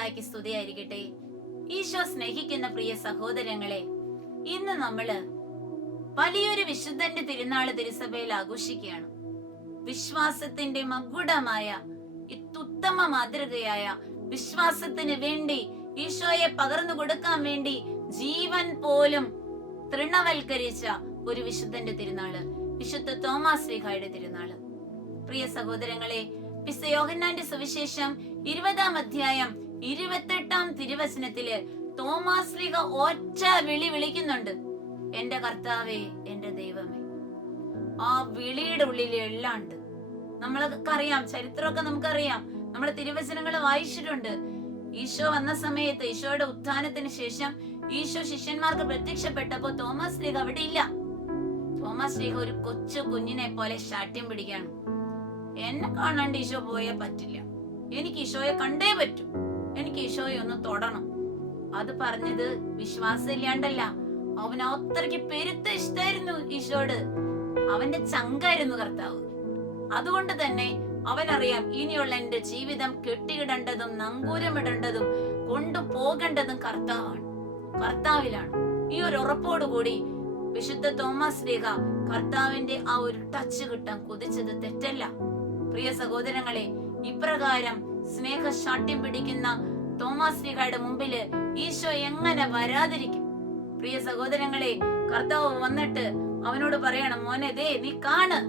മിശിഹായ്ക്ക് സ്തുതിയായിരിക്കട്ടെ. ഈശോ സ്നേഹിക്കുന്ന പ്രിയ സഹോദരങ്ങളെ ഇന്ന് നമ്മൾ വലിയൊരു വിശുദ്ധന്റെ തിരുനാൾ തിരുസഭയിൽ ആഘോഷിക്കുകയാണ്. വിശ്വാസത്തിന്റെ മകുടമായ ഇത്തുത്തമ മാതൃകയായ വിശ്വാസത്തിന് വേണ്ടി ഈശോയെ പകർന്നു കൊടുക്കാൻ വേണ്ടി ജീവൻ പോലും തൃണവൽക്കരിച്ച ഒരു വിശുദ്ധന്റെ തിരുനാൾ വിശുദ്ധ തോമാസ് ശ്രീഹായുടെ തിരുനാൾ. പ്രിയ സഹോദരങ്ങളെ പിസ യോഹന്നാന്റെ സുവിശേഷം ഇരുപതാം അധ്യായം ഇരുപത്തെട്ടാം തിരുവചനത്തിൽ തോമാസ് ലീഗ ഒറ്റ വിളി വിളിക്കുന്നുണ്ട്. എന്റെ കർത്താവേ എന്റെ ദൈവമേ. ആ വിളിയുടെ ഉള്ളിൽ എല്ലാം ഉണ്ട് നമ്മളൊക്കെ അറിയാം ചരിത്രമൊക്കെ നമുക്കറിയാം. നമ്മൾ തിരുവചനങ്ങൾ വായിച്ചിട്ടുണ്ട്. ഈശോ വന്ന സമയത്ത് ഈശോയുടെ ഉത്ഥാനത്തിന് ശേഷം ഈശോ ശിഷ്യന്മാർക്ക് പ്രത്യക്ഷപ്പെട്ടപ്പോ തോമസ് ലീഗ് അവിടെ ഇല്ല. തോമസ് ലീഗ് ഒരു കൊച്ചു കുഞ്ഞിനെ പോലെ ശാഠ്യം പിടിക്കാണ്. എന്നെ കാണാണ്ട് ഈശോ പോയേ പറ്റില്ല. എനിക്ക് ഈശോയെ കണ്ടേ പറ്റൂ. എനിക്ക് ഈശോയെ ഒന്ന് തൊടണം. അത് പറഞ്ഞത് വിശ്വാസമില്ലാണ്ടല്ല. അവൻ അത്രയ്ക്ക് പെരുത്ത ഇഷ്ടായിരുന്നു ഈശോട് അവന്റെ ചങ്കായിരുന്നു കർത്താവ്. അതുകൊണ്ട് തന്നെ അവനറിയാം ഇനിയുള്ള എന്റെ ജീവിതം കെട്ടിയിടേണ്ടതും നങ്കൂരമിടേണ്ടതും കൊണ്ടുപോകേണ്ടതും കർത്താവാണ്. കർത്താവിലാണ്. ഈ ഒരു ഉറപ്പോടുകൂടി വിശുദ്ധ തോമസ് രേഖ കർത്താവിന്റെ ആ ഒരു ടച്ച് കിട്ടാൻ കൊതിച്ചത് തെറ്റല്ല. പ്രിയ സഹോദരങ്ങളെ ഇപ്രകാരം സ്നേഹ ശാഠ്യം പിടിക്കുന്ന തോമസ് നിഹയുടെ മുമ്പിൽ ഈശോ എങ്ങനെ വരാതിരിക്കും? പ്രിയ സഹോദരങ്ങളെ കർത്താവ് വന്നിട്ട് അവനോട് പറയണം മോനെ ദേ നീ കാണ്.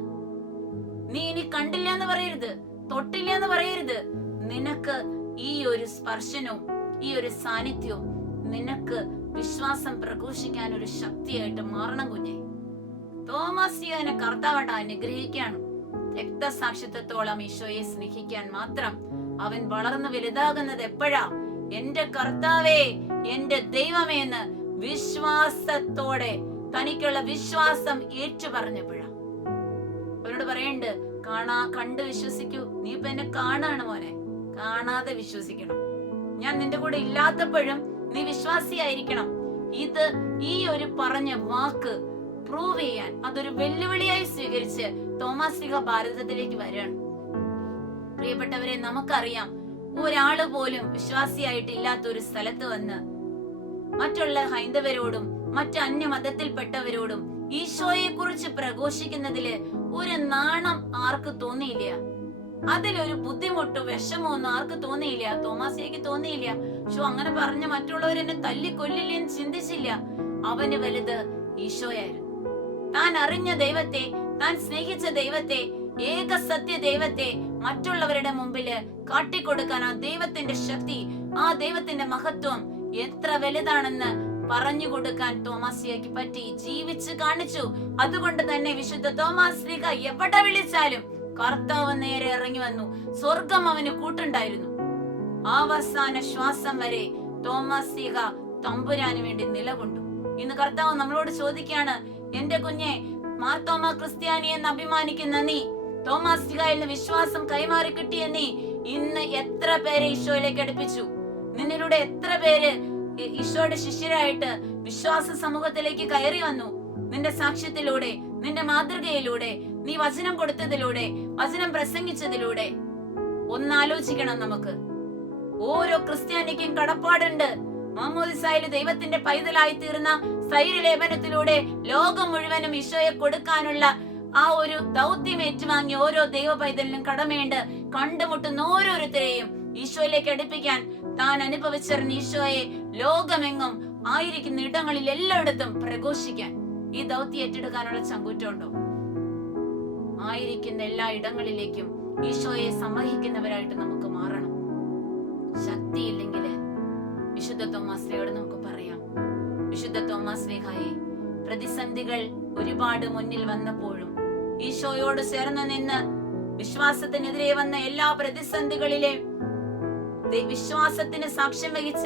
നീ ഇനി കണ്ടില്ല എന്ന് പറയരുത് തൊട്ടില്ല എന്ന് പറയരുത്. നിനക്ക് ഈ ഒരു സ്പർശനവും ഈ ഒരു സാന്നിധ്യവും നിനക്ക് വിശ്വാസം പ്രഘോഷിക്കാൻ ഒരു ശക്തിയായിട്ട് മാറണം കുഞ്ഞെ. തോമസ് കർത്താവായിട്ട് അനുഗ്രഹിക്കാണ് രക്തസാക്ഷിത്വത്തോളം ഈശോയെ സ്നേഹിക്കാൻ മാത്രം അവൻ വളർന്ന് വലുതാകുന്നത് എപ്പോഴാ? എന്റെ കർത്താവേ എന്റെ ദൈവമേ എന്ന് വിശ്വാസത്തോടെ തനിക്കുള്ള വിശ്വാസം ഏറ്റു പറഞ്ഞപ്പോഴാ അവനോട് പറയണ്ട് കാണാ കണ്ട് വിശ്വസിക്കൂ. നീ ഇപ്പൊ എന്നെ കാണാണ് മോനെ. കാണാതെ വിശ്വസിക്കണം. ഞാൻ നിന്റെ കൂടെ ഇല്ലാത്തപ്പോഴും നീ വിശ്വാസിയായിരിക്കണം. ഇത് ഈ ഒരു പറഞ്ഞ വാക്ക് പ്രൂവ് ചെയ്യാൻ അതൊരു വെല്ലുവിളിയായി സ്വീകരിച്ച് തോമാസിക ഭാരതത്തിലേക്ക് വരികയാണ്. പ്രിയപ്പെട്ടവരെ നമുക്കറിയാം ഒരാൾ പോലും വിശ്വാസിയായിട്ടില്ലാത്ത ഒരു സ്ഥലത്ത് വന്ന് മറ്റുള്ള ഹൈന്ദവരോടും മറ്റ് അന്യമതത്തിൽപ്പെട്ടവരോടും ഈശോയെ കുറിച്ച് പ്രഘോഷിക്കുന്നതിൽ ഒരു നാണം ആർക്ക് തോന്നിയില്ല? അതിലൊരു ബുദ്ധിമുട്ട് വിഷമോ ഒന്നും ആർക്ക് തോന്നിയില്ല? തോമാസിയക്ക് തോന്നിയില്ല. ഷോ അങ്ങനെ പറഞ്ഞ മറ്റുള്ളവർ എന്നെ തല്ലിക്കൊല്ലില്ലെന്ന് ചിന്തിച്ചില്ല. അവന് വലുത് ഈശോയായിരുന്നു. താൻ അറിഞ്ഞ ദൈവത്തെ താൻ സ്നേഹിച്ച ദൈവത്തെ ഏക സത്യ ദൈവത്തെ മറ്റുള്ളവരുടെ മുമ്പിൽ കാട്ടിക്കൊടുക്കാൻ ആ ദൈവത്തിന്റെ ശക്തി ആ ദൈവത്തിന്റെ മഹത്വം എത്ര വലുതാണെന്ന് പറഞ്ഞു കൊടുക്കാൻ തോമാസിയക്ക് പറ്റി ജീവിച്ച് കാണിച്ചു. അതുകൊണ്ട് തന്നെ വിശുദ്ധ തോമാസ് ലീഗ എവിടെ വിളിച്ചാലും കർത്താവ് നേരെ ഇറങ്ങി വന്നു. സ്വർഗം അവന് കൂട്ടുണ്ടായിരുന്നു. അവസാന ശ്വാസം വരെ തോമസ് ലീഗ തമ്പുരാന് വേണ്ടി നിലകൊണ്ടു. ഇന്ന് കർത്താവ് നമ്മളോട് ചോദിക്കുകയാണ് എന്റെ കുഞ്ഞെ മാർത്തോമ ക്രിസ്ത്യാനി എന്ന് അഭിമാനിക്കുന്ന നീ തോമസ് ലീഗയിൽ വിശ്വാസം കൈമാറി കിട്ടിയ നീ ഇന്ന് എത്ര പേരെ ഈശോയിലേക്ക് അടുപ്പിച്ചു? നിന്നിലൂടെ എത്ര പേര് ഈശോയുടെ ശിഷ്യരായിട്ട് വിശ്വാസ സമൂഹത്തിലേക്ക് കയറി വന്നു? നിന്റെ സാക്ഷ്യത്തിലൂടെ നിന്റെ മാതൃകയിലൂടെ നീ വചനം കൊടുത്തതിലൂടെ വചനം പ്രസംഗിച്ചതിലൂടെ ഒന്നാലോചിക്കണം നമുക്ക്. ഓരോ ക്രിസ്ത്യാനിക്കും കടപ്പാടുണ്ട്. മാമോദിസായിൽ ദൈവത്തിന്റെ പൈതലായി തീർന്ന സൈര്യലേപനത്തിലൂടെ ലോകം മുഴുവനും ഈശോയെ കൊടുക്കാനുള്ള ആ ഒരു ദൗത്യം ഏറ്റുവാങ്ങിയ ഓരോ ദൈവ പൈതലിനും കടമയുണ്ട്. കണ്ടുമുട്ടുന്ന ഓരോരുത്തരെയും ഈശോയിലേക്ക് അടുപ്പിക്കാൻ താൻ അനുഭവിച്ചറിഞ്ഞ ഈശോയെ ലോകമെങ്ങും ആയിരിക്കുന്ന ഇടങ്ങളിൽ എല്ലായിടത്തും പ്രഘോഷിക്കാൻ ഈ ദൗത്യം ഏറ്റെടുക്കാനുള്ള ചങ്കൂറ്റമുണ്ടോ? ആയിരിക്കുന്ന എല്ലാ ഇടങ്ങളിലേക്കും ഈശോയെ സമ്മഹിക്കുന്നവരായിട്ട് നമുക്ക് മാറണം. ശക്തിയില്ലെങ്കിൽ വിശുദ്ധ തോമാസ്ലിയോട് നമുക്ക് പറയാം. വിശുദ്ധ തോമാസ്ലിഹായെ പ്രതിസന്ധികൾ ഒരുപാട് മുന്നിൽ വന്നപ്പോഴും ഈശോയോട് ചേർന്ന് നിന്ന് വിശ്വാസത്തിനെതിരെ വന്ന എല്ലാ പ്രതിസന്ധികളിലെ ദൈ- വിശ്വാസത്തിന് സാക്ഷ്യം വഹിച്ച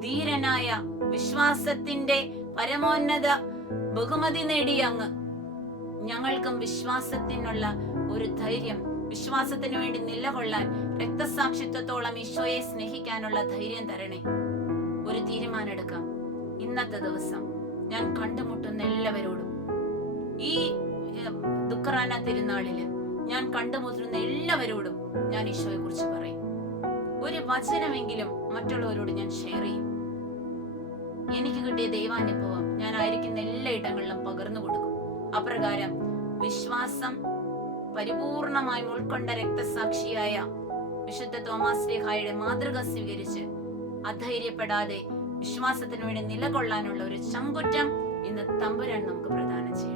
ധീരനായ വിശ്വാസത്തിന്റെ പരമോന്നത ബഹുമതി നേടിയ അങ്ങ്. ഞങ്ങൾക്കും വിശ്വാസത്തിനുള്ള ഒരു ധൈര്യം വിശ്വാസത്തിന് വേണ്ടി നിലകൊള്ളാൻ രക്തസാക്ഷിത്വത്തോളം ഈശോയെ സ്നേഹിക്കാനുള്ള ധൈര്യം തരണേ. ഒരു തീരുമാനം എടുക്കാം ഇന്നത്തെ ദിവസം ഞാൻ കണ്ടുമുട്ടുന്ന എല്ലാവരോടും ദുഃഖറാന തിരുനാളിൽ ഞാൻ കണ്ടുമുട്ടുന്ന എല്ലാവരോടും ഞാൻ ഈശോയെ കുറിച്ച് പറയും. ഒരു വചനമെങ്കിലും മറ്റുള്ളവരോട് ഞാൻ ഷെയർ ചെയ്യും. എനിക്ക് കിട്ടിയ ദൈവാനുഭവം ഞാൻ ആയിരിക്കുന്ന എല്ലാ ഇടങ്ങളിലും പകർന്നു കൊടുക്കും. അപ്രകാരം വിശ്വാസം പരിപൂർണമായും ഉൾക്കൊണ്ട രക്തസാക്ഷിയായ വിശുദ്ധ തോമാസ് ലേഹായുടെ മാതൃക സ്വീകരിച്ച് അധൈര്യപ്പെടാതെ വിശ്വാസത്തിനു വേണ്ടി നിലകൊള്ളാനുള്ള ഒരു ചങ്കുറ്റം ഇന്ന് തമ്പുരാൻ നമുക്ക് പ്രദാനം ചെയ്യട്ടെ.